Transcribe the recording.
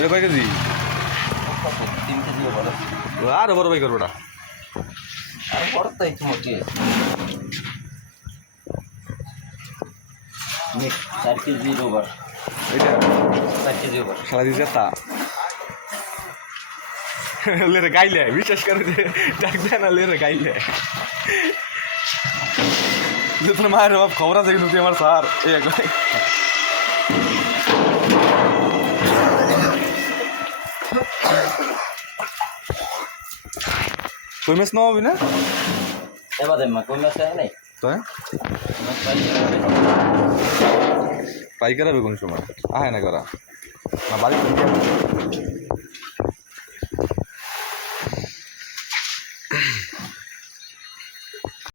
এটা কয় KG? 3 KG বড়। আরো বড় বাই করবো না। আর বড় তো একটু মোটি। 4 কেজি ওভার। এটা 4 কেজি ওভার। সারা দিছে তা লেরে গাইলে বিশ্বাস করে যে ডাক দেয় না লেরে গাইলে যে তোর মায়ের বাপ খবর আছে কিন্তু তুই আমার স্যার এই একবার কই মাছ নামাবি না এবার মা কোন মাছ আছে নাই? তো মাছ পাইছে। পাইকার হবে কোন সময় আয় না করা না বাড়ি